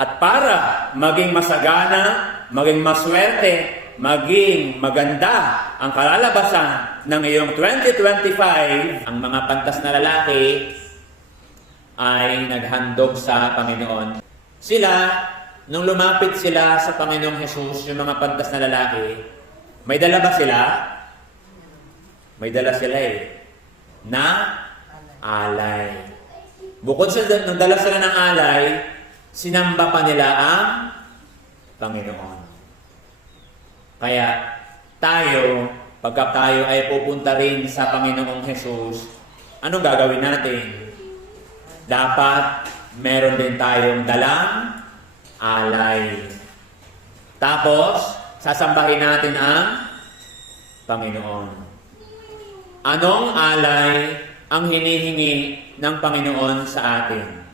At para maging masagana, maging maswerte, maging maganda ang kalalabasan ng iyong 2025, ang mga pantas na lalaki ay naghandog sa Panginoon. Sila, nung lumapit sila sa Panginoong Jesus, yung mga pantas na lalaki, may dala ba sila? May dala sila eh. Na alay. Bukod sa nung dala sila ng alay, sinamba pa nila ang Panginoon. Kaya tayo, pagka tayo ay pupunta rin sa Panginoong Jesus, anong gagawin natin? Dapat meron din tayong dalang alay. Tapos, sasambahin natin ang Panginoon. Anong alay ang hinihingi ng Panginoon sa atin?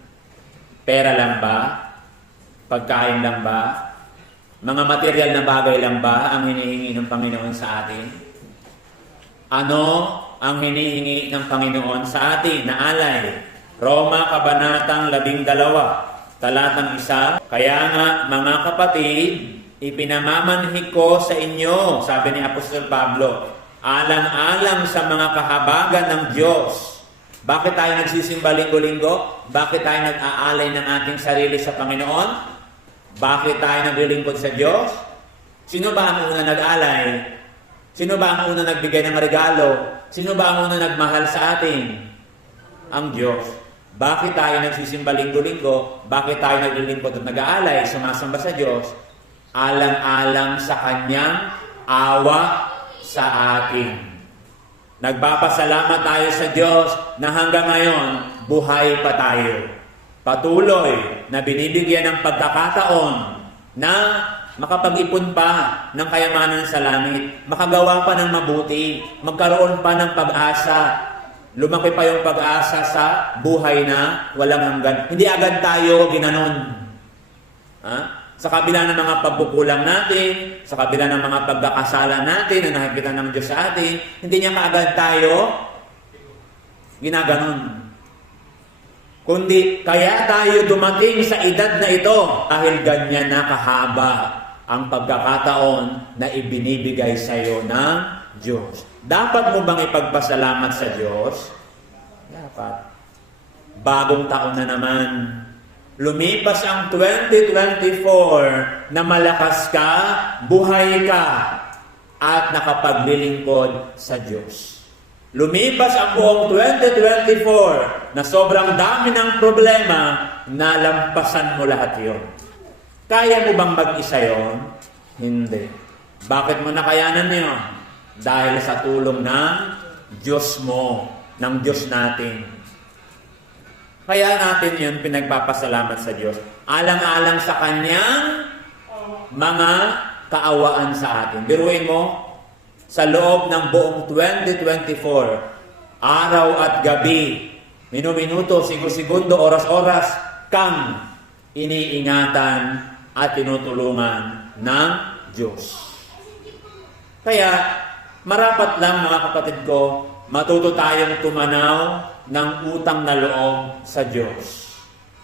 Pera lang ba? Pagkain lang ba? Mga material na bagay lang ba ang hinihingi ng Panginoon sa atin? Ano ang hinihingi ng Panginoon sa atin na alay? Roma Kabanatang 12, talatang isa. Kaya nga, mga kapatid, ipinamamanhik ko sa inyo, sabi ni Apostol Pablo, alang-alang sa mga kahabagan ng Diyos. Bakit tayo nagsisimba linggo-linggo? Bakit tayo nag-aalay ng ating sarili sa Panginoon? Bakit tayo naglilingkod sa Diyos? Sino ba ang una nag-alay? Sino ba ang una nagbigay ng regalo? Sino ba ang una nagmahal sa atin? Ang Diyos. Bakit tayo nagsisimba linggo-linggo? Bakit tayo naglilingkod at nag-aalay, sumasamba sa Diyos? Alang-alang sa Kanyang awa sa atin. Nagpapasalamat tayo sa Diyos na hanggang ngayon, buhay pa tayo. Patuloy na binibigyan ng pagkakataon na makapag-ipon pa ng kayamanan sa langit, makagawa pa ng mabuti, magkaroon pa ng pag-asa, lumaki pa yung pag-asa sa buhay na walang hanggan. Hindi agad tayo ginanon. Ha? Sa kabila ng mga pagkukulang natin, sa kabila ng mga pagkakasala natin na nakikita ng Diyos sa atin, hindi niya kaagad tayo ginaganon. Kundi kaya tayo dumating sa edad na ito dahil ganyan na kahaba ang pagkakataon na ibinibigay sa iyo ng Diyos. Dapat mo bang ipagpasalamat sa Diyos? Dapat. Bagong taon na naman. Lumipas ang 2024 na malakas ka, buhay ka, at nakapaglilingkod sa Diyos. Lumipas ang buong 2024 na sobrang dami ng problema, nalampasan mo lahat yon. Kaya mo bang mag-isa yon? Hindi. Bakit mo nakayanan yon? Dahil sa tulong ng Diyos mo, ng Diyos natin. Kaya natin yun pinagpapasalamat sa Diyos. Alang-alang sa Kanyang mga kaawaan sa atin. Biruin mo, sa loob ng buong 2024, araw at gabi, minuminuto, segundo, oras-oras, kang iniingatan at tinutulungan ng Diyos. Kaya, marapat lang mga kapatid ko, matuto tayong tumanaw ng utang na loob sa Diyos.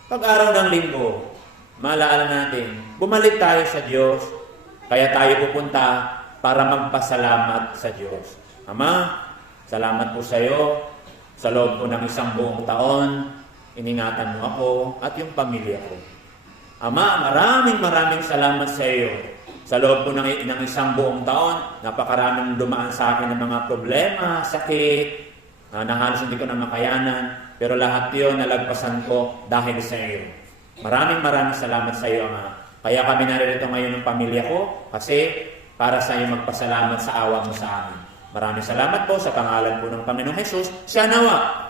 Pag-araw ng linggo, maalala natin, bumalik tayo sa Diyos, kaya tayo pupunta para magpasalamat sa Diyos. Ama, salamat po sa iyo. Sa loob po ng isang buong taon, iningatan mo ako at yung pamilya ko. Ama, maraming maraming salamat sa iyo. Sa loob po ng, ng isang buong taon, napakaraming dumaan sa akin ng mga problema, sakit, uh, na halos hindi ko na makayanan. Pero lahat yun nalagpasan ko dahil sa iyo. Maraming maraming salamat sa iyo, Ama. Kaya kami narito ngayon ng pamilya ko kasi para sa iyo magpasalamat sa awa mo sa amin. Maraming salamat po sa pangalan po ng Panginoong Jesus. Siya nawa.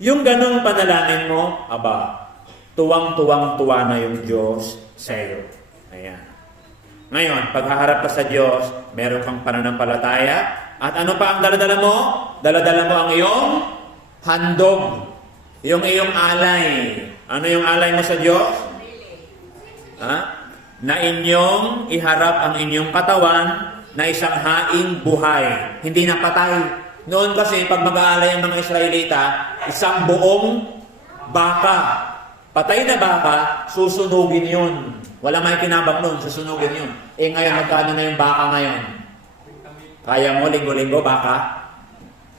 Yung ganong panalangin mo, aba, tuwang-tuwang-tuwa na yung Diyos sa iyo. Ayan. Ngayon, paghaharap ka sa Diyos, meron kang pananampalataya. At ano pa ang daladala mo? Daladala mo ang iyong handog. Yung iyong alay. Ano yung alay mo sa Diyos? Ha? na inyong iharap ang inyong katawan na isang haing buhay, hindi na patay. Noon kasi, pag mag-aalay ang mga Israelita, isang buong baka Patay na baka, susunugin yun. Wala may kinabang nun, susunugin yun. Eh ngayon, magkano na yung baka ngayon? Kaya mo, linggo-linggo, baka?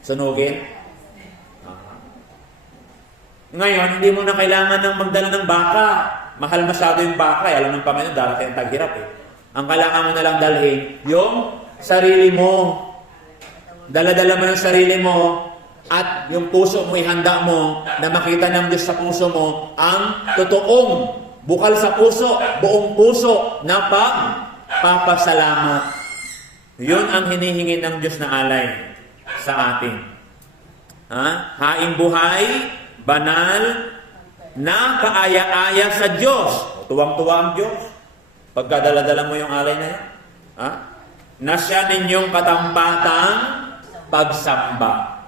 Sunugin? Ngayon, hindi mo na kailangan ng magdala ng baka. Mahal masyado yung baka. Eh. Alam ng Panginoon, darating ang taghirap eh. Ang kailangan mo na lang dalhin, yung sarili mo. Dala-dala mo yung sarili mo at yung puso mo ihanda mo na makita ng Diyos sa puso mo ang totoong bukal sa puso, buong puso na pagpapasalamat. Yun ang hinihingi ng Diyos na alay sa atin. Ha? Haing buhay, banal, na kaaya-aya sa Diyos. Tuwang-tuwa ang Diyos. Pagkadala-dala mo yung alay na yan. Ha? Na siya ninyong katampatang pagsamba.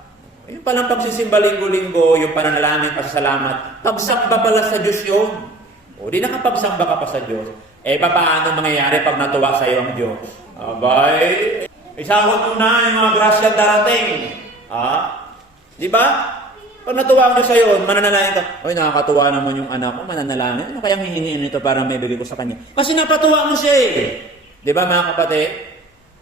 Yung palang pagsisimba linggo-linggo, yung pananalangin, pasasalamat, pagsamba pala sa Diyos yun. O di nakapagsamba ka pa sa Diyos. Eh, paano mangyayari pag natuwa sa iyo ang Diyos? Abay, isahod mo na yung mga grasya darating. Ah? Di ba? Pag natuwa ang Diyos sa iyo, mananalangin ka, Oy, nakakatuwa naman yung anak ko, mananalangin. Ano kayang hihingiin nito para may bigay ko sa kanya? Kasi napatuwa mo siya eh. Di ba mga kapatid?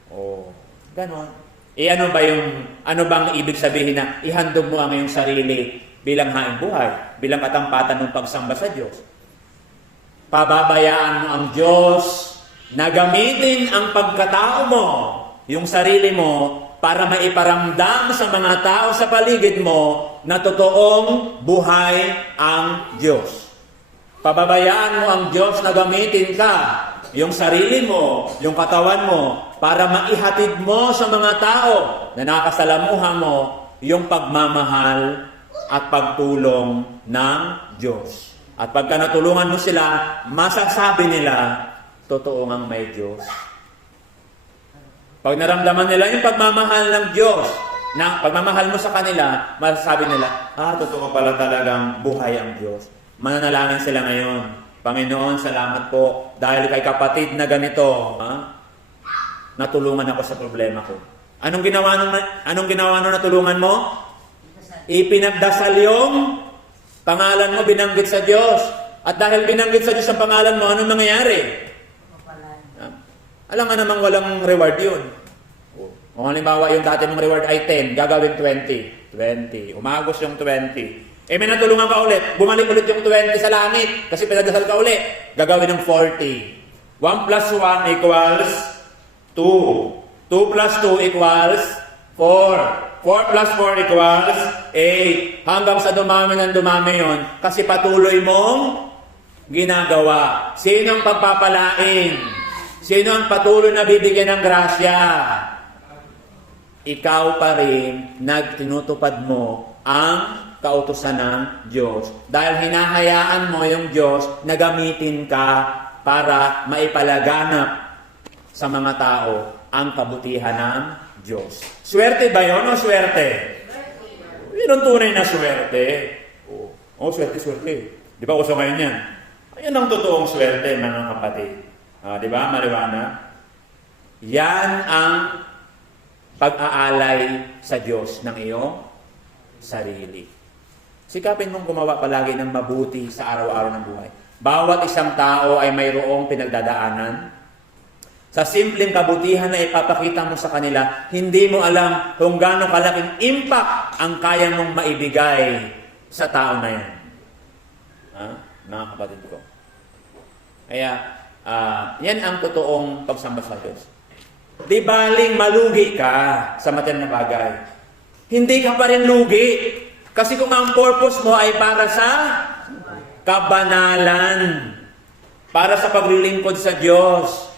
Oh, ganon. Eh ano ba yung, ano bang ibig sabihin na ihandog mo ang iyong sarili bilang haing buhay, bilang katampatan ng pagsamba sa Diyos? Pababayaan mo ang Diyos na gamitin ang pagkatao mo, yung sarili mo, para maiparamdam sa mga tao sa paligid mo na totoong buhay ang Diyos. Pababayaan mo ang Diyos na gamitin ka, yung sarili mo, yung katawan mo, para maihatid mo sa mga tao na nakasalamuhan mo yung pagmamahal at pagtulong ng Diyos. At pagka natulungan mo sila, masasabi nila, totoo ngang may Diyos. Pag naramdaman nila yung pagmamahal ng Diyos, na pagmamahal mo sa kanila, masasabi nila, ah, totoo pala talagang buhay ang Diyos. Mananalangin sila ngayon. Panginoon, salamat po dahil kay kapatid na ganito, ha? natulungan ako sa problema ko. Anong ginawa nung, anong ginawa nung natulungan mo? Ipinagdasal yung pangalan mo binanggit sa Diyos. At dahil binanggit sa Diyos ang pangalan mo, anong nangyayari? Alam nga namang walang reward yun. Kung halimbawa yung dati mong reward ay 10, gagawin 20. 20. Umagos yung 20. Eh may natulungan ka ulit, bumalik ulit yung 20 sa langit kasi pinagdasal ka ulit. Gagawin ng 40. 1 plus 1 equals 2. 2 plus 2 equals 4. 4 plus 4 equals 8. Hanggang sa dumami ng dumami yon kasi patuloy mong ginagawa. Sino ang pagpapalain? Sino ang patuloy na bibigyan ng grasya? Ikaw pa rin nagtinutupad mo ang kautusan ng Diyos. Dahil hinahayaan mo yung Diyos na gamitin ka para maipalaganap sa mga tao ang kabutihan ng Diyos. Swerte ba yun o swerte? Yun ang tunay na swerte. Oo, oh, swerte, swerte. Di ba uso ngayon yan? Ayun ang totoong swerte, mga kapatid. Ah, di ba, Mariwana? Yan ang pag-aalay sa Diyos ng iyong sarili. Sikapin mong gumawa palagi ng mabuti sa araw-araw ng buhay. Bawat isang tao ay mayroong pinagdadaanan. Sa simpleng kabutihan na ipapakita mo sa kanila, hindi mo alam kung gaano kalaking impact ang kaya mong maibigay sa tao na yan. Ha? Mga kapatid ko. Kaya, ah, yan ang totoong pagsamba sa Diyos. Di baling malugi ka sa matyan na bagay. Hindi ka pa rin lugi. Kasi kung ang purpose mo ay para sa kabanalan, para sa paglilingkod sa Diyos,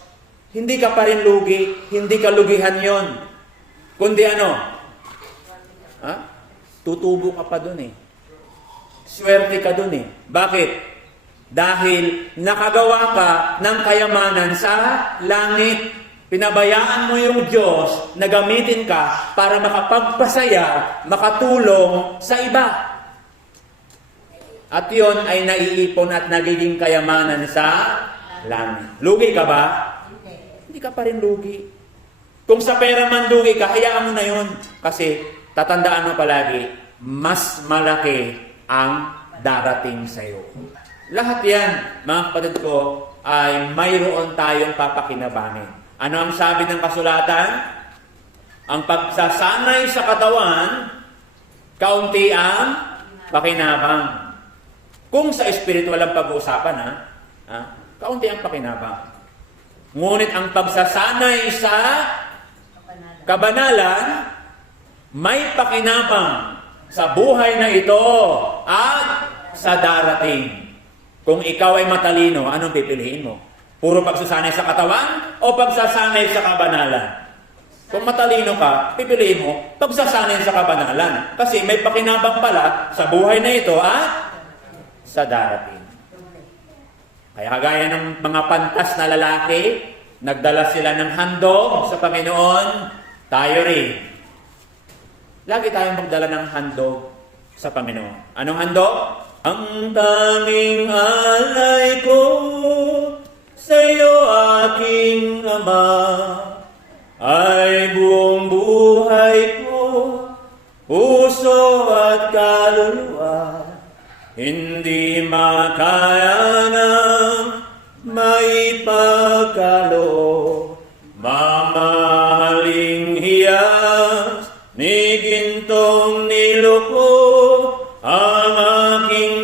hindi ka pa rin lugi, hindi ka lugihan yon. Kundi ano? Ha? Tutubo ka pa dun eh. Swerte ka dun eh. Bakit? Dahil nakagawa ka ng kayamanan sa langit. Pinabayaan mo yung Diyos na gamitin ka para makapagpasaya, makatulong sa iba. At yon ay naiipon at nagiging kayamanan sa langit. Lugi ka ba? Hindi ka pa rin lugi. Kung sa pera man lugi ka, hayaan mo na yun. Kasi tatandaan mo palagi, mas malaki ang darating sa iyo. Lahat yan, mga kapatid ko, ay mayroon tayong papakinabangan. Ano ang sabi ng kasulatan? Ang pagsasanay sa katawan, kaunti ang pakinabang. Kung sa espiritual ang pag-uusapan, ha? ha? Kaunti ang pakinabang. Ngunit ang pagsasanay sa kabanalan, may pakinabang sa buhay na ito at sa darating. Kung ikaw ay matalino, anong pipiliin mo? Puro pagsasanay sa katawan o pagsasanay sa kabanalan? Kung matalino ka, pipiliin mo pagsasanay sa kabanalan. Kasi may pakinabang pala sa buhay na ito at sa darating. Kaya gaya ng mga pantas na lalaki, nagdala sila ng handog sa Panginoon, tayo rin. Lagi tayong magdala ng handog sa Panginoon. Anong handog? Ang tanging alay ko sa iyo aking Ama ay buong buhay ko, puso at kaluluwa, hindi makaya ng maipagkalo,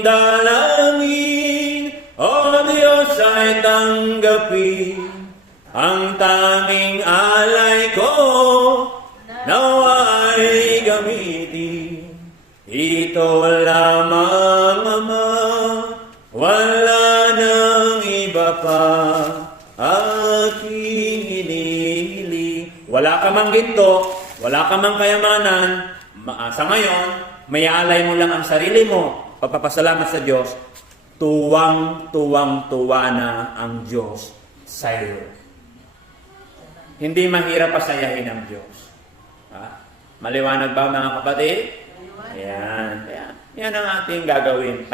dalangin, O Diyos ay tanggapin, ang tanging alay ko, nawa ay gamitin. Ito lamang, Ama, wala nang iba pa aking hinihili. Wala ka mang ginto, wala ka mang kayamanan, ma- sa ngayon, may alay mo lang ang sarili mo, pagpapasalamat sa Diyos, tuwang-tuwang-tuwa na ang Diyos sa iyo. Hindi mahirap pasayahin ang Diyos. Ha? Maliwanag ba mga kapatid? Ayan. Ayan. Yan ang ating gagawin.